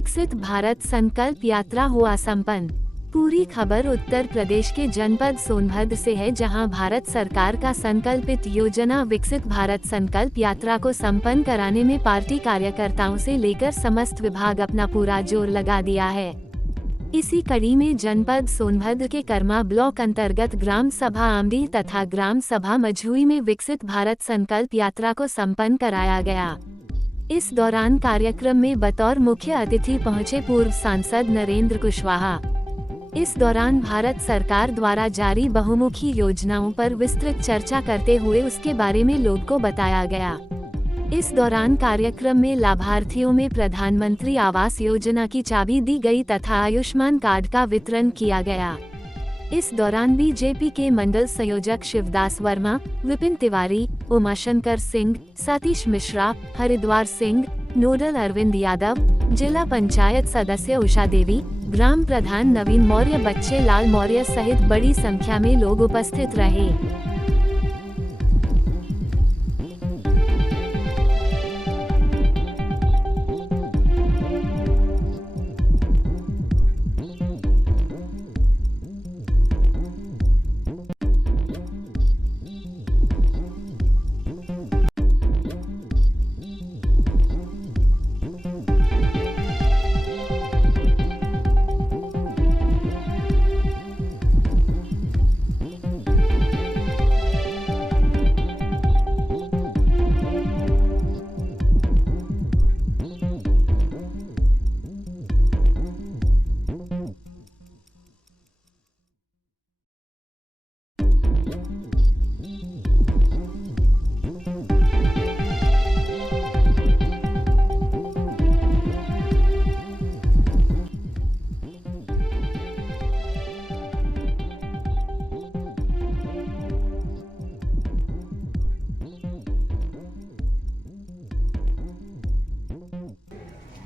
विकसित भारत संकल्प यात्रा हुआ संपन्न। पूरी खबर उत्तर प्रदेश के जनपद सोनभद्र से है, जहां भारत सरकार का संकल्पित योजना विकसित भारत संकल्प यात्रा को संपन्न कराने में पार्टी कार्यकर्ताओं से लेकर समस्त विभाग अपना पूरा जोर लगा दिया है। इसी कड़ी में जनपद सोनभद्र के कर्मा ब्लॉक अंतर्गत ग्राम सभा आमडीह तथा ग्राम सभा मझुई में विकसित भारत संकल्प यात्रा को संपन्न कराया गया। इस दौरान कार्यक्रम में बतौर मुख्य अतिथि पहुंचे पूर्व सांसद नरेंद्र कुशवाहा। इस दौरान भारत सरकार द्वारा जारी बहुमुखी योजनाओं पर विस्तृत चर्चा करते हुए उसके बारे में लोगों को बताया गया। इस दौरान कार्यक्रम में लाभार्थियों में प्रधानमंत्री आवास योजना की चाबी दी गई तथा आयुष्मान कार्ड का वितरण किया गया। इस दौरान बीजेपी के मंडल संयोजक शिवदास वर्मा, विपिन तिवारी, उमाशंकर सिंह, सतीश मिश्रा, हरिद्वार सिंह, नोडल अरविंद यादव, जिला पंचायत सदस्य उषा देवी, ग्राम प्रधान नवीन मौर्य, बच्चे लाल मौर्य सहित बड़ी संख्या में लोग उपस्थित रहे।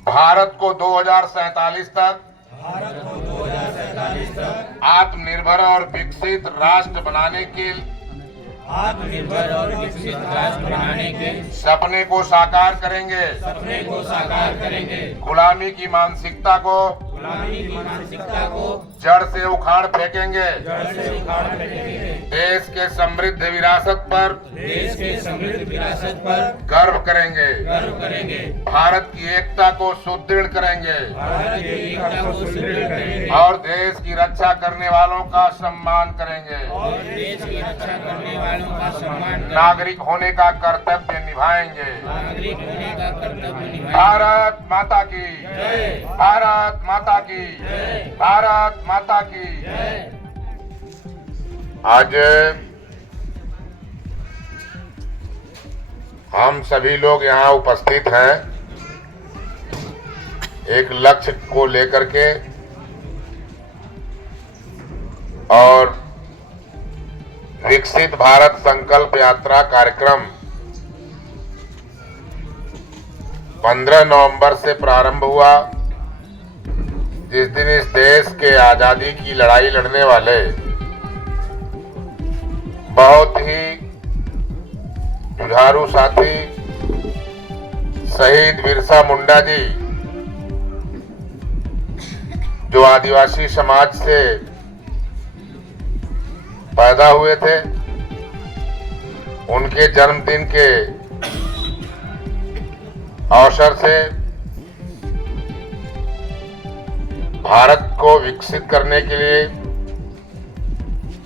भारत को 2047 तक आत्मनिर्भर और विकसित राष्ट्र बनाने के सपने को साकार करेंगे। गुलामी की मानसिकता को जड़ से उखाड़ फेंकेंगे। देश के समृद्ध विरासत पर गर्व करेंगे। भारत की एकता को सुदृढ़ करेंगे और देश की रक्षा करने वालों का सम्मान करेंगे। नागरिक होने का कर्तव्य निभाएंगे। भारत माता की, भारत माता की, भारत माता की। आज हम सभी लोग यहाँ उपस्थित हैं एक लक्ष्य को लेकर के, और विकसित भारत संकल्प यात्रा कार्यक्रम 15 नवंबर से प्रारंभ हुआ, जिस दिन इस देश के आजादी की लड़ाई लड़ने वाले बहुत ही जुझारू साथी शहीद बिरसा मुंडा जी, जो आदिवासी समाज से पैदा हुए थे, उनके जन्मदिन के अवसर से भारत को विकसित करने के लिए,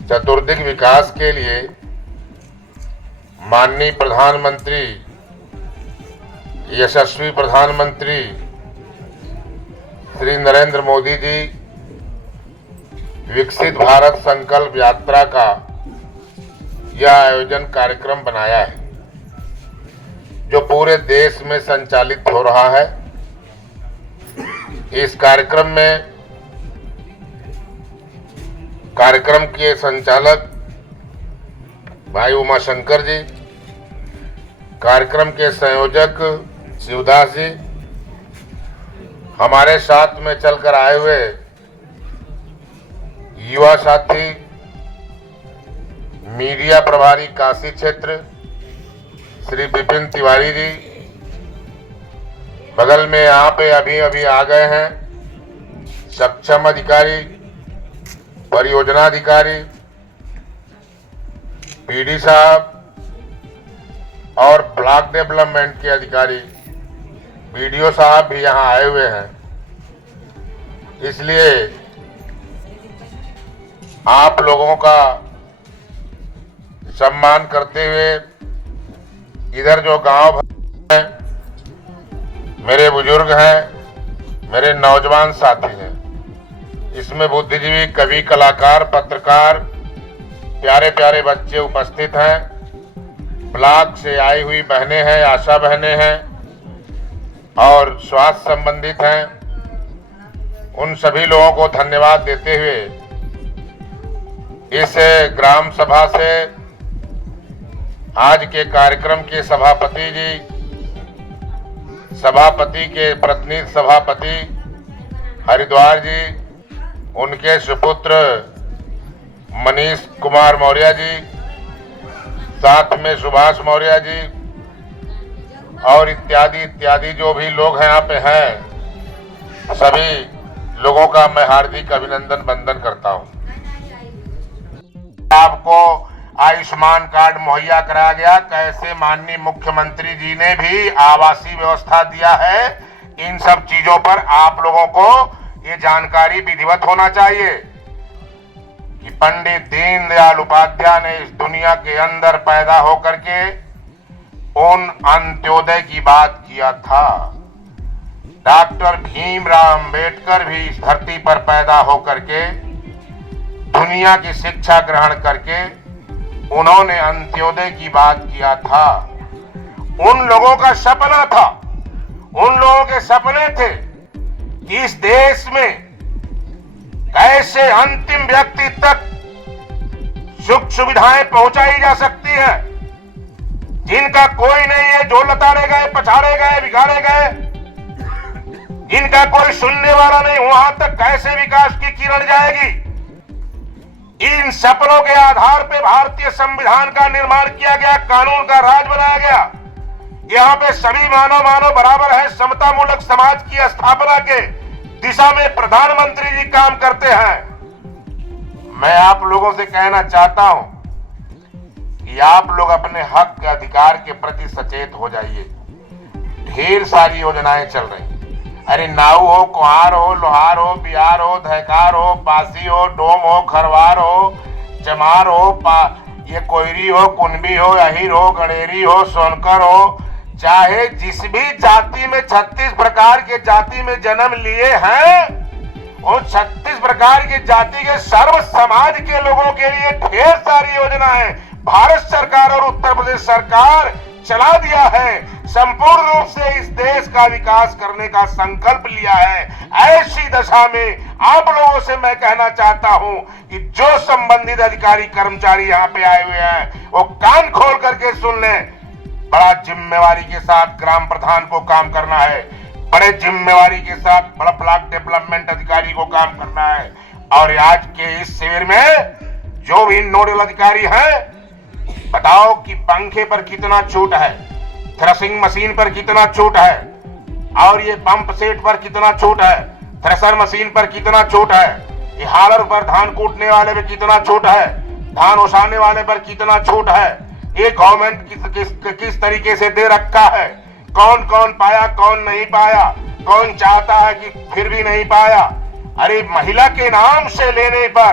चतुर्दिक विकास के लिए माननीय प्रधानमंत्री, यशस्वी प्रधानमंत्री श्री नरेंद्र मोदी जी विकसित भारत संकल्प यात्रा का यह आयोजन कार्यक्रम बनाया है, जो पूरे देश में संचालित हो रहा है। इस कार्यक्रम में कार्यक्रम के संचालक भाई उमाशंकर जी, कार्यक्रम के संयोजक शिवदास जी, हमारे साथ में चलकर आए हुए युवा साथी, मीडिया प्रभारी काशी क्षेत्र श्री विपिन तिवारी जी, बगल में यहाँ पे अभी अभी आ गए हैं सक्षम अधिकारी, परियोजना अधिकारी, पीडी साहब और ब्लॉक डेवलपमेंट के अधिकारी, बीडीओ साहब भी यहाँ आए हुए हैं। इसलिए आप लोगों का सम्मान करते हुए इधर जो गांव है, मेरे बुजुर्ग हैं, मेरे नौजवान साथी हैं, इसमें बुद्धिजीवी, कवि, कलाकार, पत्रकार, प्यारे प्यारे बच्चे उपस्थित हैं। ब्लॉक से आई हुई बहनें हैं, आशा बहनें हैं और स्वास्थ्य संबंधित हैं। उन सभी लोगों को धन्यवाद देते हुए इस ग्राम सभा से आज के कार्यक्रम के सभापति जी, सभापति के प्रतिनिधि सभापति हरिद्वार जी, उनके सुपुत्र मनीष कुमार मौर्य जी, साथ में सुभाष मौर्य जी और इत्यादि इत्यादि जो भी लोग यहाँ पे हैं, सभी लोगों का मैं हार्दिक अभिनंदन वंदन करता हूँ। आपको आयुष्मान कार्ड मुहैया कराया गया, कैसे माननीय मुख्यमंत्री जी ने भी आवासीय व्यवस्था दिया है, इन सब चीजों पर आप लोगों को ये जानकारी विधिवत होना चाहिए कि पंडित दीनदयाल उपाध्याय ने इस दुनिया के अंदर पैदा होकर के उन अंत्योदय की बात किया था। डॉक्टर भीमराव अंबेडकर भी इस धरती पर पैदा होकर के दुनिया की शिक्षा ग्रहण करके उन्होंने अंत्योदय की बात किया था। उन लोगों का सपना था, उन लोगों के सपने थे कि इस देश में कैसे अंतिम व्यक्ति तक सुख सुविधाएं पहुंचाई जा सकती हैं, जिनका कोई नहीं है, जो लताड़े गए, पछाड़े गए, बिगाड़े गए, जिनका कोई सुनने वाला नहीं, वहां तक कैसे विकास की किरण जाएगी। इन सपनों के आधार पर भारतीय संविधान का निर्माण किया गया, कानून का राज बनाया गया। यहाँ पे सभी मानव बराबर है। समता मूलक समाज की स्थापना के दिशा में प्रधानमंत्री जी काम करते हैं। मैं आप लोगों से कहना चाहता हूं कि आप लोग अपने हक के अधिकार के प्रति सचेत हो जाइए। ढेर सारी योजनाएं चल रही, अरे नाऊ हो, कुहार हो, लोहार हो, बिहार हो, धहकार हो, पासी हो, डोम हो, खरवार हो, चमार हो, ये कोयरी हो, कुनबी हो, अहिर हो, गणेरी हो, सोनकर हो, चाहे जिस भी जाति में 36 प्रकार के जाति में जन्म लिए हैं, उन 36 प्रकार की जाति के सर्व समाज के लोगों के लिए ढेर सारी योजनाएं भारत सरकार और उत्तर प्रदेश सरकार चला दिया है। संपूर्ण रूप से इस देश का विकास करने का संकल्प लिया है। ऐसी दशा में आप लोगों से मैं कहना चाहता हूं कि जो संबंधित अधिकारी कर्मचारी यहाँ पे आए हुए हैं, वो कान खोल करके सुन लें। बड़ा जिम्मेवारी के साथ ग्राम प्रधान को काम करना है, बड़े जिम्मेवारी के साथ बड़ा ब्लॉक डेवलपमेंट अधिकारी को काम करना है। और आज के इस शिविर में जो भी नोडल अधिकारी हैं, बताओ कि पंखे पर कितना छूट है, थ्रेसिंग मशीन पर कितना छूट है, और ये पंप सेट पर कितना छूट है, थ्रेसर मशीन पर कितना छूट है, ये हालर पर धान कूटने वाले पर कितना छूट है, धान ओसाने वाले पर कितना छूट है, ये गवर्नमेंट किस तरीके से दे रखा है, कौन कौन पाया, कौन नहीं पाया, कौन चाहता है कि फिर भी नहीं पाया। अरे महिला के नाम से लेने पर,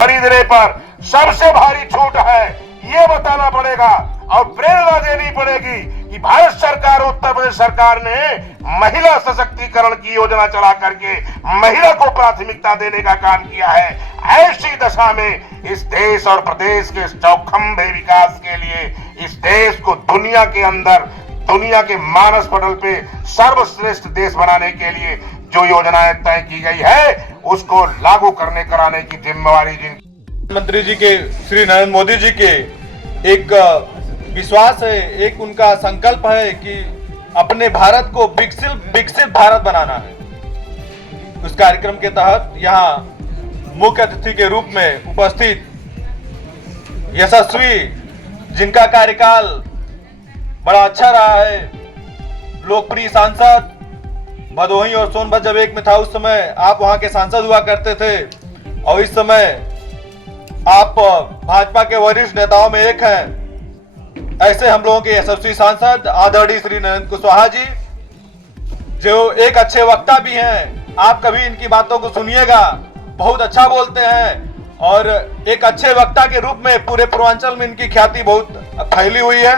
खरीदने पर सबसे भारी छूट है, ये बताना पड़ेगा और प्रेरणा देनी पड़ेगी कि भारत सरकार, उत्तर प्रदेश सरकार ने महिला सशक्तिकरण की योजना चला करके महिला को प्राथमिकता देने का काम किया है। ऐसी दशा में इस देश और प्रदेश के चौखंबे विकास के लिए, इस देश को दुनिया के अंदर, दुनिया के मानस पटल पे सर्वश्रेष्ठ देश बनाने के लिए जो योजनाएं तय की गई है, उसको लागू करने कराने की जिम्मेवारी प्रधानमंत्री जी के, श्री नरेंद्र मोदी जी के एक विश्वास है, एक उनका संकल्प है कि अपने भारत को विकसित भारत बनाना है। उस कार्यक्रम के तहत यहाँ मुख्य अतिथि के रूप में उपस्थित यशस्वी, जिनका कार्यकाल बड़ा अच्छा रहा है, लोकप्रिय सांसद भदोही और सोनभद्र जब एक में था उस समय आप वहां के सांसद हुआ करते थे और इस समय आप भाजपा के वरिष्ठ नेताओं में एक हैं। ऐसे हम लोगों के यशस्वी सांसद आदरणीय श्री नरेंद्र कुशवाहा जी, जो एक अच्छे वक्ता भी हैं, आप कभी इनकी बातों को सुनिएगा, बहुत अच्छा बोलते हैं और एक अच्छे वक्ता के रूप में पूरे पूर्वांचल में इनकी ख्याति बहुत फैली हुई है।